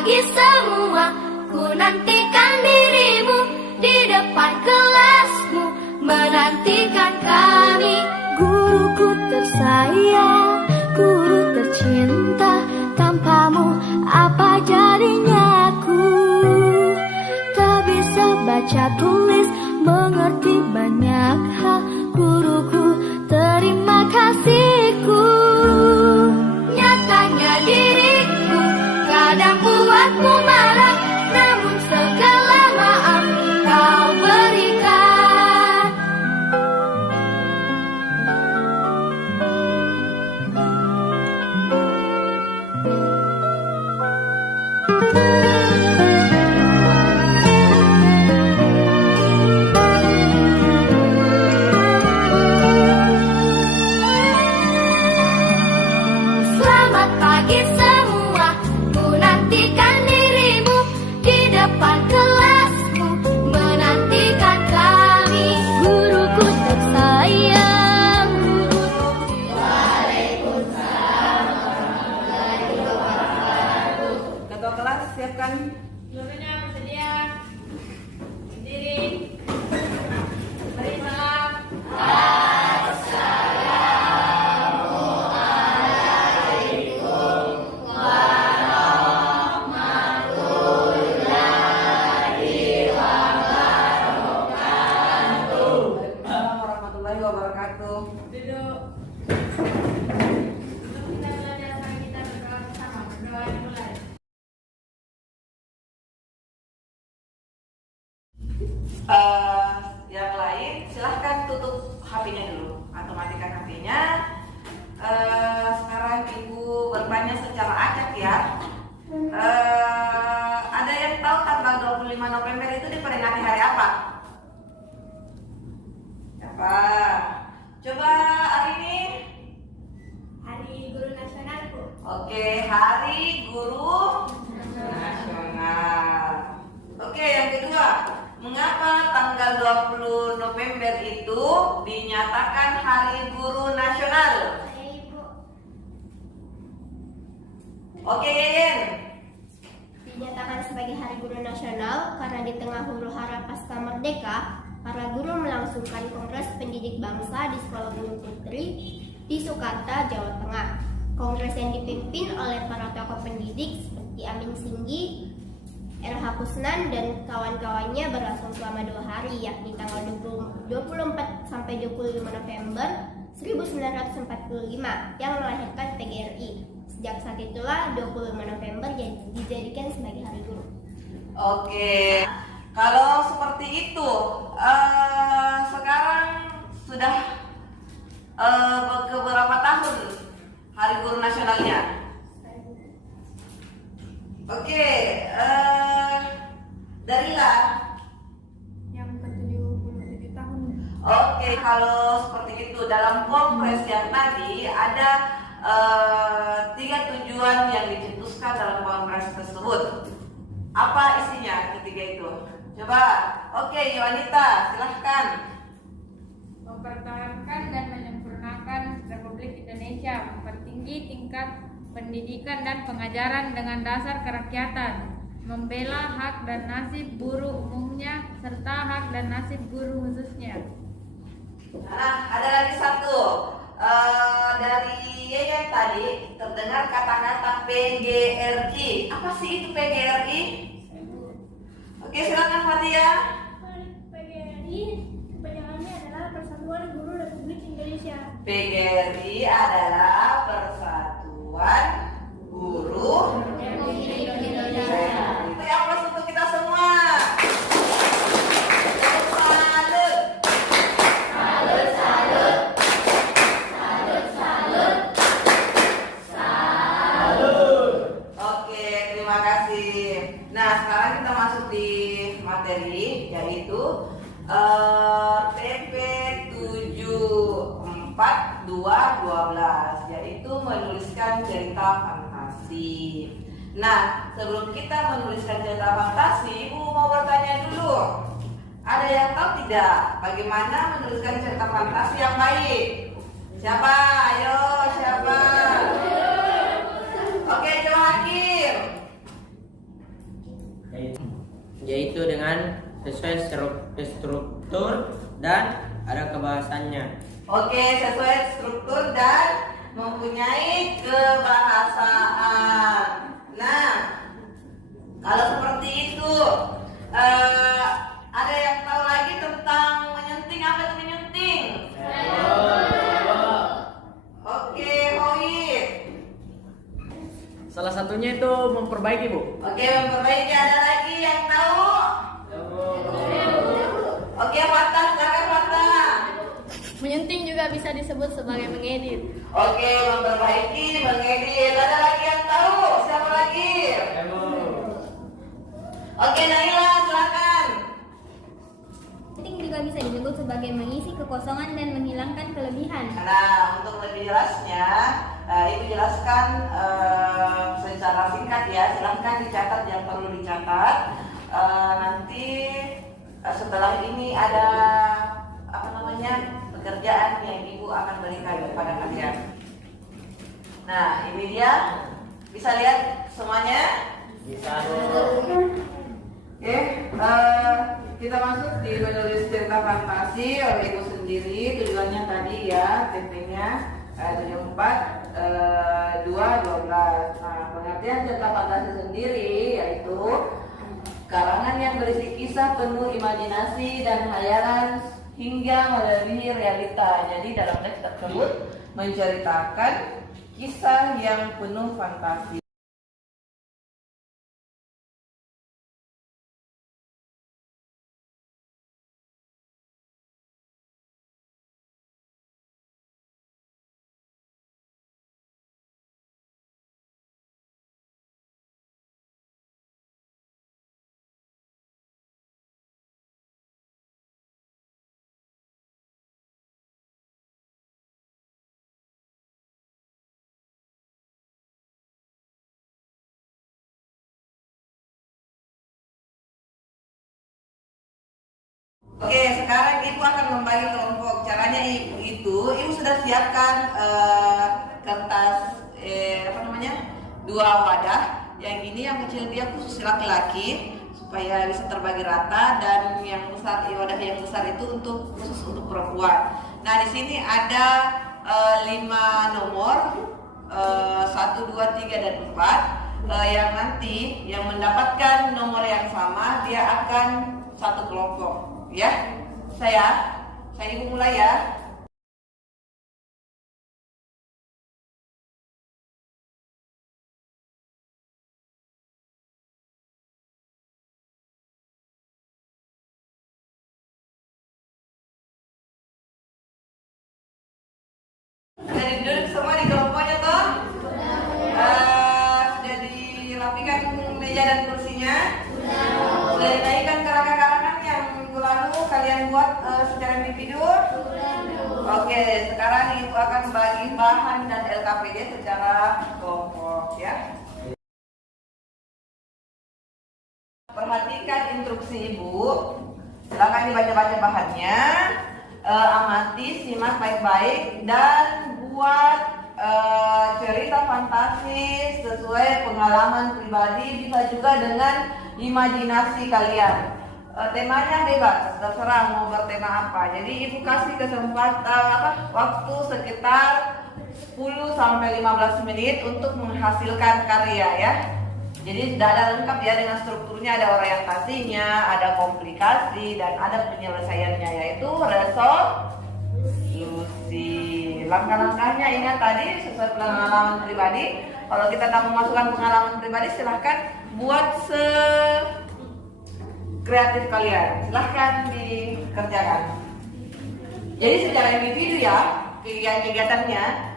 pagi semua, ku nantikan dirimu di depan kelasmu, menantikan kami. Guruku tersayang, guru tercinta, tanpamu apa jadinya aku? Tak bisa baca tulis, mengerti banyak hal. Guruku, terima kasihku. Nyatanya diriku kadang buatmu marah, namun segala maaf kau berikan. Selamat pagi semua, ku nantikan dirimu di depan kelasmu, menantikan kami. Guruku tersayang, Ketua kelas siapkan. Seluruhnya bersedia. Berdiri. Beri salam. Waalaikumsalam warahmatullahi wabarakatuh. Duduk. Untuk kita belajar, mari kita berdoa bersama. Berdoa dimulai. Yang lain silahkan tutup HP-nya dulu atau matikan HP-nya. Sekarang ibu bertanya secara acak ya. Ada yang tahu tanggal 25 November itu diperingati hari apa? Apa? Coba hari ini. Hari Guru Nasional, Bu. Oke, Hari Guru Nasional. Oke, yang kedua, mengapa tanggal 20 November itu dinyatakan Hari Guru Nasional? Ibu. Oke, Yeyen. Dinyatakan sebagai Hari Guru Nasional karena di tengah huru-hara pasca merdeka, para guru melangsungkan Kongres Pendidik Bangsa di Sekolah Gunung Putri di Sukarta, Jawa Tengah. Kongres yang dipimpin oleh para tokoh pendidik seperti Amin Singgi, R.H. Kusnan, dan kawan-kawannya berlangsung selama 2 hari, yakni tanggal 24 sampai 25 November 1945 yang melahirkan PGRI. Sejak saat itulah 25 November dijadikan sebagai Hari Guru. Oke, kalau seperti itu, sekarang sudah beberapa tahun Hari Guru Nasionalnya? Oke, Darila. Yang ke-77 tahun. Oke, kalau seperti itu dalam kongres yang tadi ada 3 tujuan yang dicetuskan dalam kongres tersebut. Apa isinya ketiga itu? Coba, oke, Yowanita, silahkan. Mempertahankan dan menyempurnakan Republik Indonesia, mempertinggi tingkat pendidikan dan pengajaran dengan dasar kerakyatan, membela hak dan nasib buruh umumnya serta hak dan nasib guru khususnya. Nah, ada lagi satu. Dari Yeyen tadi terdengar kata-kata PGRI. Apa sih itu PGRI? Oke, silakan Fatia. PGRI kepanjangannya adalah Persatuan Guru Republik Indonesia. PGRI adalah Persatuan Guru Indonesia. Itu yang plus untuk kita semua. Salut. Oke, terima kasih. Nah, sekarang kita masuk di materi, yaitu TP 74.2.12, yaitu menuliskan cerita fantasi. Nah, sebelum kita menuliskan cerita fantasi, Ibu mau bertanya dulu. Ada yang tahu tidak bagaimana menuliskan cerita fantasi yang baik? Siapa? Ayo, siapa? Oke, coba Hakim. yaitu dengan sesuai struktur dan ada kebahasannya. Oke, sesuai struktur dan mempunyai kebahasaan. Nah, kalau seperti itu, ada yang tahu lagi tentang menyunting? Apa itu menyunting? Oke, Hoid. Salah satunya itu memperbaiki, Bu. Oke, memperbaiki. Ada lagi yang tahu? Oke, Fatah, silakan Fatah. Menyunting juga bisa disebut sebagai mengedit. Oke, memperbaiki, mengedit. Ada lagi yang tahu? Siapa lagi? Oke, Naila, silakan. Menyunting juga bisa disebut sebagai mengisi kekosongan dan menghilangkan kelebihan. Nah, untuk lebih jelasnya, Ibu jelaskan secara singkat ya. Silahkan dicatat yang perlu dicatat. Nanti setelah ini ada pekerjaan yang Ibu akan berikan kepada kalian. Nah, ini dia. Bisa lihat semuanya? Bisa. Oke, kita masuk di menulis cerita fantasi oleh Ibu sendiri. Tujuannya tadi ya, TP-nya 74 2 12. Nah, pengertian cerita fantasi sendiri yaitu karangan yang berisi kisah penuh imajinasi dan hayalan hingga melebihi realita. Jadi dalam teks tersebut menceritakan kisah yang penuh fantasi. Oke, sekarang Ibu akan membagi kelompok. Caranya Ibu sudah siapkan kertas dua wadah. Yang ini yang kecil dia khusus laki-laki supaya bisa terbagi rata, dan yang besar wadah yang besar itu khusus untuk perempuan. Nah, di sini ada 5 nomor 1, 2, 3, dan 4. Yang nanti yang mendapatkan nomor yang sama dia akan satu kelompok. Ya, saya Ibu mulai ya. Sudah duduk semua di kelompoknya toh? Sudah dirapikan meja dan kursinya? Sudah dinaikkan karangan-karangan yang minggu lalu kalian buat secara individu? Oke, sekarang Ibu akan bagi bahan dan LKPD secara kelompok ya. Perhatikan instruksi Ibu. Silakan dibaca-baca bahannya. Amati, simak baik-baik, dan buat cerita fantasi sesuai pengalaman pribadi, bisa juga dengan imajinasi kalian. Temanya bebas, terserah mau bertema apa. Jadi Ibu kasih kesempatan waktu sekitar 10 sampai 15 menit untuk menghasilkan karya ya. Jadi sudah ada lengkap ya dengan strukturnya, ada orientasinya, ada komplikasi, dan ada penyelesaiannya, yaitu resolusi. Langkah-langkahnya ingat tadi sesuai pengalaman pribadi. Kalau kita tak memasukkan pengalaman pribadi, silahkan buat kreatif kalian, silahkan dikerjakan. Jadi secara individu ya kegiatannya.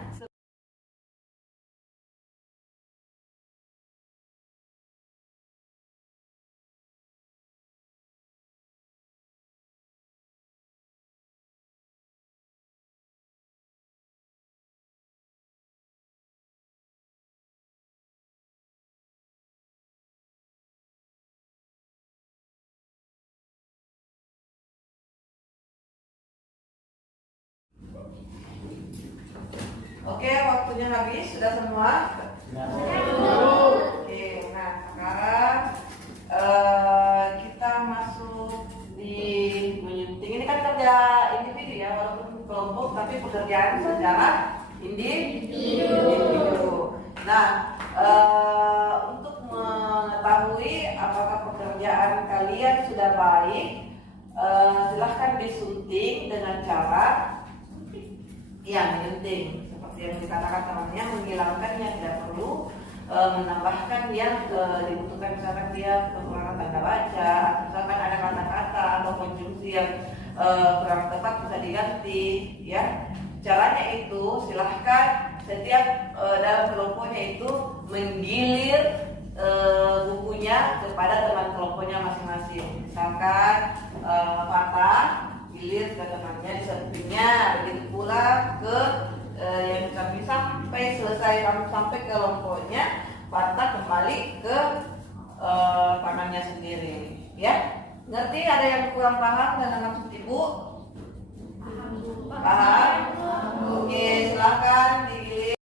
Oke, waktunya habis, sudah semua? Oke, nah sekarang pekerjaan secara individu. Nah, untuk mengetahui apakah pekerjaan kalian sudah baik, silahkan disunting dengan cara yang penting, seperti yang dikatakan temannya, menghilangkan yang tidak perlu, menambahkan yang dibutuhkan. Misalkan dia kekurangan tanda baca, misalkan ada kata-kata atau konjungsi yang kurang tepat, bisa diganti, ya. Caranya itu silahkan setiap dalam kelompoknya itu menggilir bukunya kepada teman kelompoknya masing-masing. Misalkan patah, gilir ke temannya di sampingnya, begitu pula ke yang kami sampai selesai kami sampai ke kelompoknya, patah kembali ke tangannya sendiri, ya. Ngerti? Ada yang kurang paham dengan maksud ibu? Paham? Oke, silakan digilir.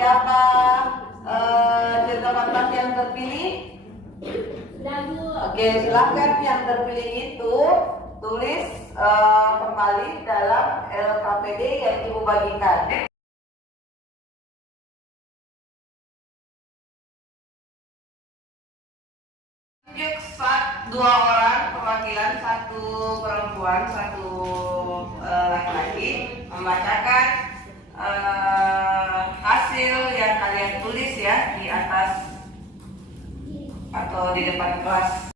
Siapa gentleman yang terpilih? Oke, silakan yang terpilih itu tulis kembali dalam LKPD yang ibu bagikan. Tunjuk dua orang perwakilan, satu perempuan, satu laki-laki, membacakan hasil yang kalian tulis ya di atas atau di depan kelas.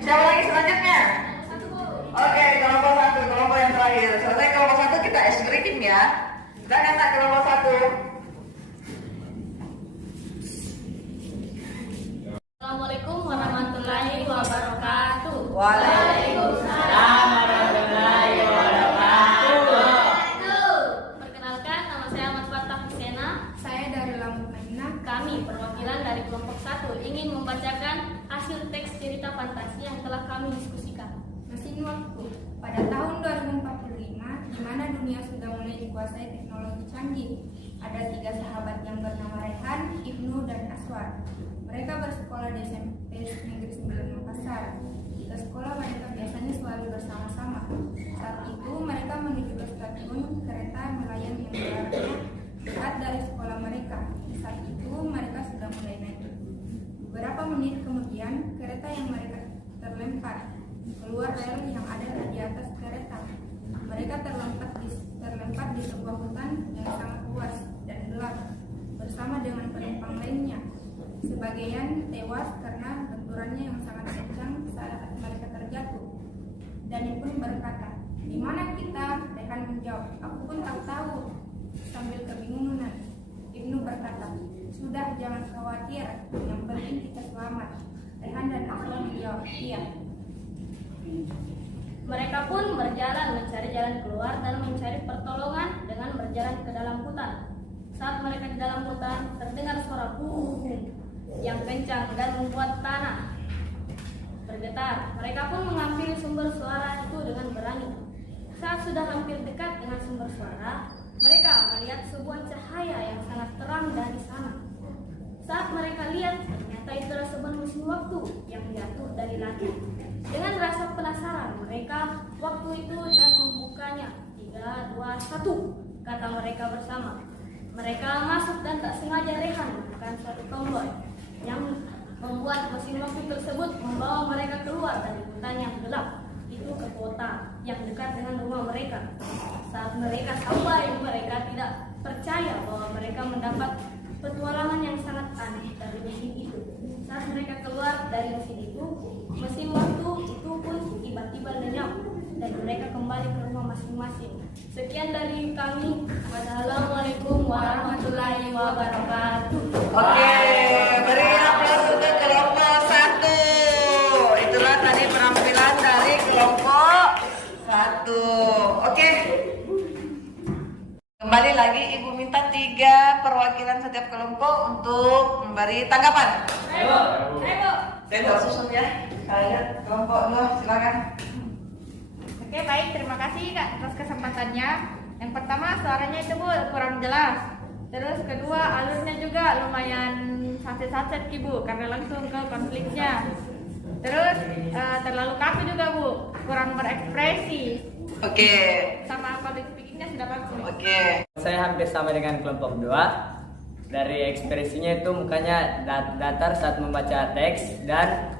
Siapa lagi selanjutnya? Oke, kelompok satu, kelompok yang terakhir. Selesai kelompok satu kita es krim ya. Kita kata kelompok satu. Assalamualaikum warahmatullahi wabarakatuh. Waalaikumsalam warahmatullahi wabarakatuh. Perkenalkan, nama saya Ahmad Fatah Husena. Saya dari Lampung Mainah. Kami perwakilan dari kelompok 1 ingin membacakan hasil teks cerita fantasi yang telah kami diskusikan. Mesin waktu. Pada tahun 2045, di mana dunia sudah mulai dikuasai teknologi canggih, ada 3 sahabat yang bernama Rehan, Ibnu, dan Aswar. Mereka bersekolah di SMP Negeri 9 Makassar. Di sekolah mereka biasanya selalu bersama-sama. Saat itu mereka menuju ke stasiun kereta melayang yang jaraknya dekat dari sekolah mereka. Saat itu mereka sudah mulai naik. Beberapa menit kemudian, kereta yang mereka terlempar keluar rel yang ada di atas kereta. Mereka terlempar di sebuah hutan yang sangat luas dan gelap bersama dengan penumpang lainnya. Sebagian tewas karena benturannya yang sangat kencang saat mereka terjatuh. Dani pun berkata, "Di mana kita?" Rehan menjawab, "Aku pun tak tahu," sambil kebingungan. Ibnu berkata, "Sudah, jangan khawatir, yang penting kita selamat." Rehan dan Aswar menjawab, "Iya." Mereka pun berjalan mencari jalan keluar dan mencari pertolongan dengan berjalan ke dalam hutan. Saat mereka di dalam hutan, terdengar suara boom yang kencang dan membuat tanah bergetar. Mereka pun mengambil sumber suara itu dengan berani. Saat sudah hampir dekat dengan sumber suara, mereka melihat sebuah cahaya yang sangat terang dari sana. Saat mereka lihat, ternyata itu adalah sebuah mesin waktu yang jatuh dari langit. Dengan rasa penasaran mereka waktu itu dan membukanya. 3, 2, 1, kata mereka bersama. Mereka masuk dan tak sengaja Rehan bukan satu tombol yang membuat mesin waktu tersebut membawa mereka keluar dari hutan yang gelap itu ke kota yang dekat dengan rumah mereka. Saat mereka sampai, mereka tidak percaya bahwa mereka mendapat petualangan yang sangat aneh dari mesin itu. Saat mereka keluar dari mesin itu, mesin waktu itu pun tiba-tiba lenyap dan mereka kembali ke rumah masing-masing. Sekian dari kami. Wassalamualaikum warahmatullahi wabarakatuh. Oke, beri aplaus untuk kelompok 1. Itulah tadi penampilan dari kelompok 1. Oke. Kembali lagi Ibu minta 3 perwakilan setiap kelompok untuk memberi tanggapan. Saya susun ya. Kalian kelompok 2 silakan. Oke, baik, terima kasih Kak atas kesempatannya. Yang pertama suaranya itu Bu kurang jelas. Terus kedua alurnya juga lumayan saset-saset Bu karena langsung ke konfliknya. Terus terlalu kaku juga Bu, kurang berekspresi. Oke. Sama public speakingnya sudah bagus. Oke. Saya hampir sama dengan kelompok 2. Dari ekspresinya itu mukanya datar saat membaca teks, dan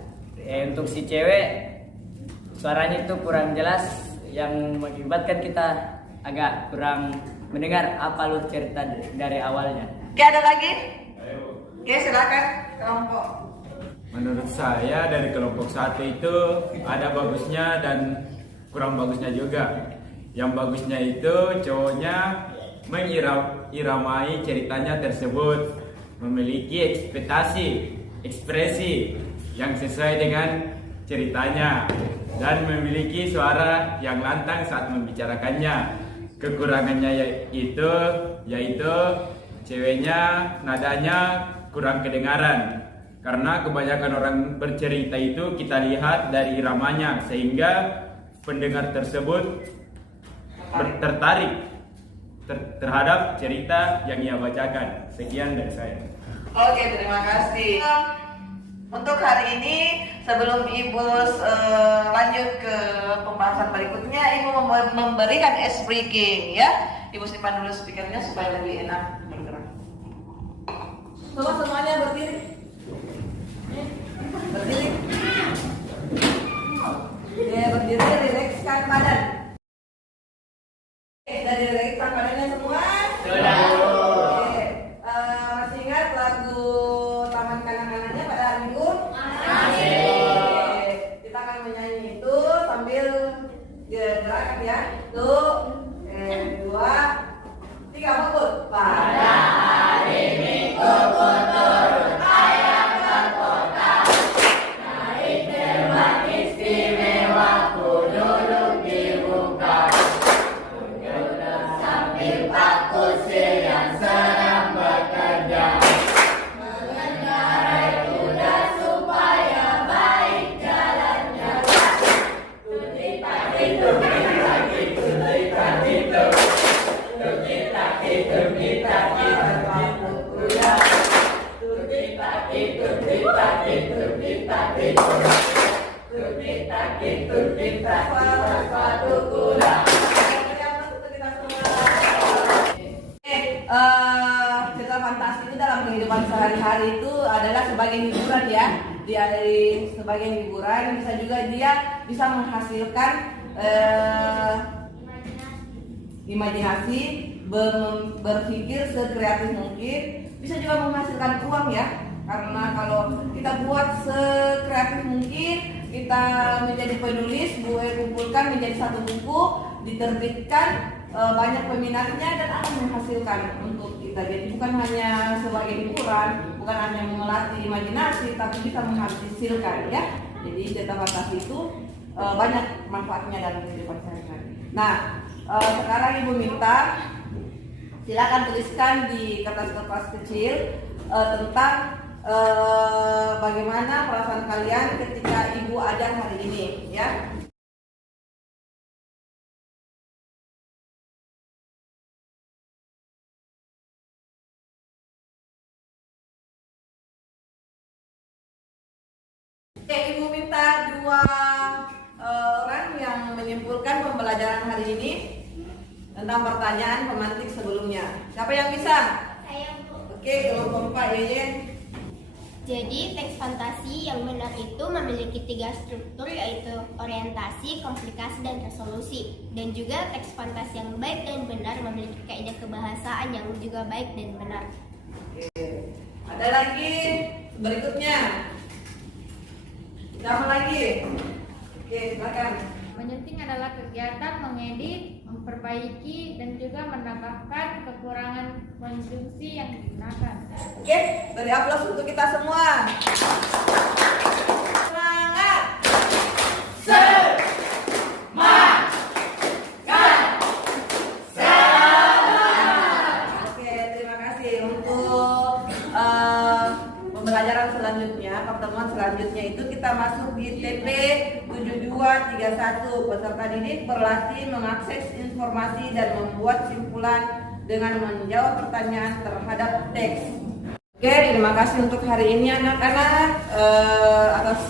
untuk si cewek suaranya itu kurang jelas yang mengibatkan kita agak kurang mendengar apa alur cerita dari awalnya. Oke, ada lagi? Oke, silakan kelompok. Menurut saya dari kelompok 1 itu ada bagusnya dan kurang bagusnya juga. Yang bagusnya itu cowoknya mengiramai ceritanya tersebut, memiliki ekspektasi, ekspresi yang sesuai dengan ceritanya, dan memiliki suara yang lantang saat membicarakannya. Kekurangannya yaitu ceweknya nadanya kurang kedengaran, karena kebanyakan orang bercerita itu kita lihat dari iramanya, sehingga pendengar tersebut tertarik terhadap cerita yang ia bacakan. Sekian dari saya. Oke, terima kasih. Untuk hari ini, sebelum Ibu lanjut ke pembahasan berikutnya, Ibu memberikan ice breaking ya. Ibu simpan dulu speakernya supaya lebih enak bergerak. Coba semuanya berdiri. Berdiri. Ya, berdiri, rilekskan badan. Oke, dari rilekskan badannya semua. Sudah. Oke. Masih ingat lagu Taman Kanak-kanaknya pada hari Minggu? Masih. Kita akan menyanyi itu sambil gerakan ya. 1, 2, 3, fokus. Pada hari Minggu ku turun ayam ke kota, naik terbang istimewa, ku duduk di muka, duduk sambil Pak Kusir yang sedang bekerja, mengendarai kuda supaya baik jalannya. Tuti-tati, tuti-tati, tuti-tati, tuti-tati, tuti-tati, kuda. Tuti-tati, tuti-tati, tuti-tati, tuti-tati, tuti-tati, sepatu kuda. Cerita fantasi itu dalam kehidupan sehari-hari itu adalah sebagai hiburan ya. Dia dari sebagai hiburan, bisa juga dia bisa menghasilkan imajinasi, berpikir sekreatif mungkin, bisa juga menghasilkan uang ya. Karena kalau kita buat sekreatif mungkin, kita menjadi penulis, kumpulkan menjadi satu buku, diterbitkan, banyak peminatnya dan akan menghasilkan untuk kita. Jadi bukan hanya sebagai hiburan, bukan hanya melatih imajinasi, tapi bisa menghasilkan ya. Jadi cerita fantasi itu banyak manfaatnya dalam kehidupan sehari-hari. Nah, sekarang Ibu minta silakan tuliskan di kertas-kertas kecil tentang bagaimana perasaan kalian ketika Ibu ajar hari ini ya. Oke, Ibu minta 2 menyimpulkan pembelajaran hari ini tentang pertanyaan pemantik sebelumnya. Siapa yang bisa? Saya, Bu. Oke, kelompok Pak Yeyen. Jadi teks fantasi yang benar itu memiliki 3 struktur, yaitu orientasi, komplikasi, dan resolusi. Dan juga teks fantasi yang baik dan benar memiliki kaidah kebahasaan yang juga baik dan benar. Oke. Ada lagi berikutnya. Siapa lagi? Oke, silakan. Menyunting adalah kegiatan mengedit, memperbaiki, dan juga menambahkan kekurangan konjungsi yang digunakan. Oke, beri aplaus untuk kita semua. Semangat! Oke, terima kasih untuk pembelajaran selanjutnya. Pertemuan selanjutnya itu kita masuk di TP 7231. Peserta didik berlatih mengakses informasi dan membuat simpulan dengan menjawab pertanyaan terhadap teks. Oke, terima kasih untuk hari ini anak-anak atas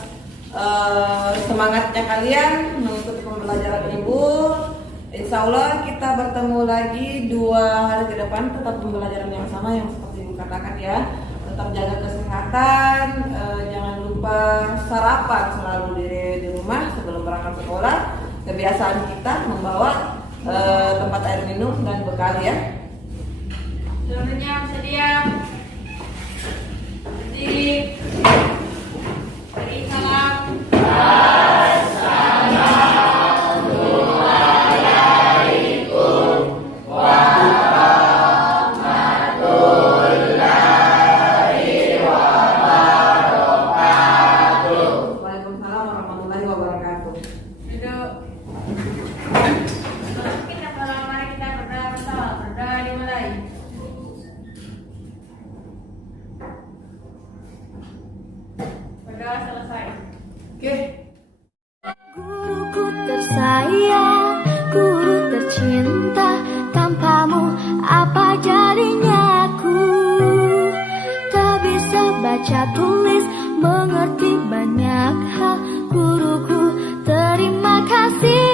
semangatnya kalian mengikuti pembelajaran Ibu. Insya Allah kita bertemu lagi 2 hari ke depan, tetap pembelajaran yang sama yang seperti Ibu katakan ya. Tetap jaga kesehatan, jangan lupa sarapan selalu di rumah sebelum berangkat sekolah. Kebiasaan kita membawa tempat air minum dan bekal ya. Seluruhnya bersedia. Berdiri. Beri salam. Waalaikumsalam warahmatullahi wabarakatuh. Duduk. Kita mari kita berdoa bersama. Berdoa dimulai. Berdoa selesai. Oke. Guruku tersayang, guru tercinta, tanpamu apa jadinya aku? Tak bisa baca tulis, mengerti banyak hal. Guruku terima kasih.